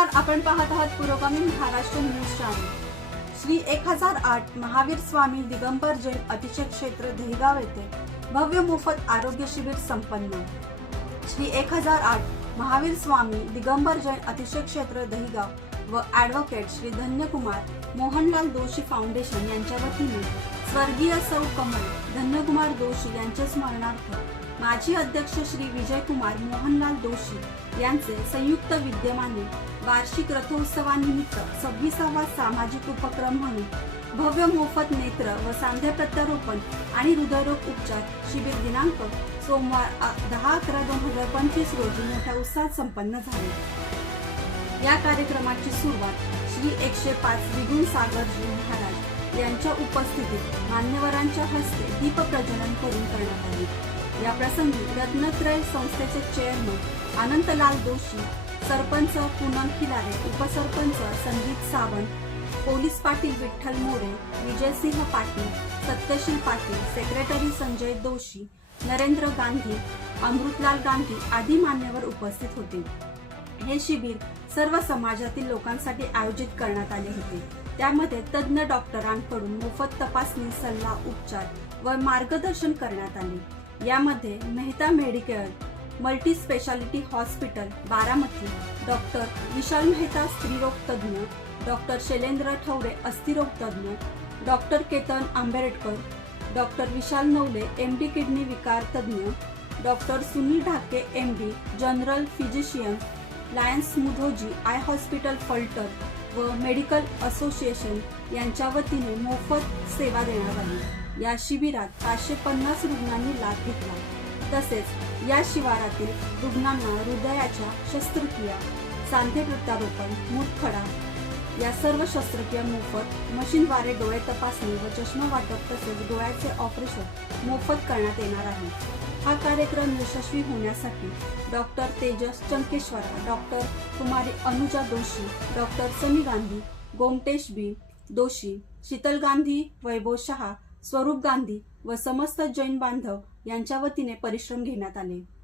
नमस्कार आपण पाहत आहात पुरोगामी महाराष्ट्र न्यूज चॅनल. श्री एक हजार आठ महावीर स्वामी दिगंबर जैन अतिशय क्षेत्र देहगाव येथे भव्य मोफत आरोग्य शिबिर संपन्न. श्री एक हजार आठ महावीर स्वामी दिगंबर जैन अतिशय क्षेत्र दहिगाव व ॲडव्होकेट श्री धन्यकुमार मोहनलाल दोषी फाउंडेशन यांच्या वतीने स्वर्गीय सौ कमल धन्यकुमार दोषी यांच्या स्मरणार्थ माजी अध्यक्ष श्री विजयकुमार मोहनलाल दोषी यांचे संयुक्त विद्यमाने वार्षिक रथोत्सवानिमित्त सव्वीसावा सामाजिक उपक्रम म्हणून भव्य मोफत नेत्र व सांध्या प्रत्यारोपण आणि हृदयरोग उपचार शिबिर दिनांक सोमवार दहा अकरा दोन हजार पंचवीस रोजी मोठ्या उत्साहात संपन्न झाले. या कार्यक्रमाची सुरुवात श्री एकशे पाच विगुण सागरजी महाराज यांच्या उपस्थितीत मान्यवरांच्या हस्ते दीप प्रज्वलन करून करण्यात आले. या प्रसंगी रत्नत्रय संस्थेचे चेअरमन अनंतलाल दोषी सरपंच पूनम खिलारे उपसरपंच संदीप सावंत पोलीस पाटील विठ्ठल मोरे विजयसिंह पाटील सत्यशील पाटील सेक्रेटरी संजय दोशी नरेंद्र गांधी अमृतलाल गांधी आदी मान्यवर उपस्थित होते. हे शिबिर सर्व समाजातील लोकांसाठी आयोजित करण्यात आले होते. त्यामध्ये तज्ज्ञ डॉक्टरांकडून मोफत तपासणी सल्ला उपचार व मार्गदर्शन करण्यात आले. यामध्ये Mehta medicare multi speciality hospital Baramati. Doctor Vishal Mehta स्त्रीरोग तज्ज्ञ. डॉक्टर शैलेंद्र ठवरे अस्थिरोग तज्ज्ञ. Doctor Ketan Ambedkar. Doctor Vishal Navale M D kidney विकार तज्ज्ञ. Doctor Sunil Dhake M D general physician Lions Mudhoji eye hospital Phaltan व medical association यांच्या वतीने मोफत सेवा देण्यात आली. या शिबिरात पाचशे पन्नास रुग्णांनी लाभ घेतला. तसेच या शिवारातील रुग्णांना हृदयाच्या शस्त्रक्रिया सांधे प्रत्यारोपण मूतखडा या सर्व शस्त्रक्रिया मोफत मशीनद्वारे डोळे तपासणी व चष्मा वाटप तसेच डोळ्याचे ऑपरेशन मोफत करण्यात येणार आहे. हा कार्यक्रम यशस्वी होण्यासाठी doctor Tejas Chankeshwara doctor Kumari Anuja Doshi doctor Sunny Gandhi Gomatesh B Doshi Sheetal Gandhi Vaibhav Shah Swaroop Gandhi व समस्त जैन बांधव यांच्या वतीने परिश्रम घेण्यात आले.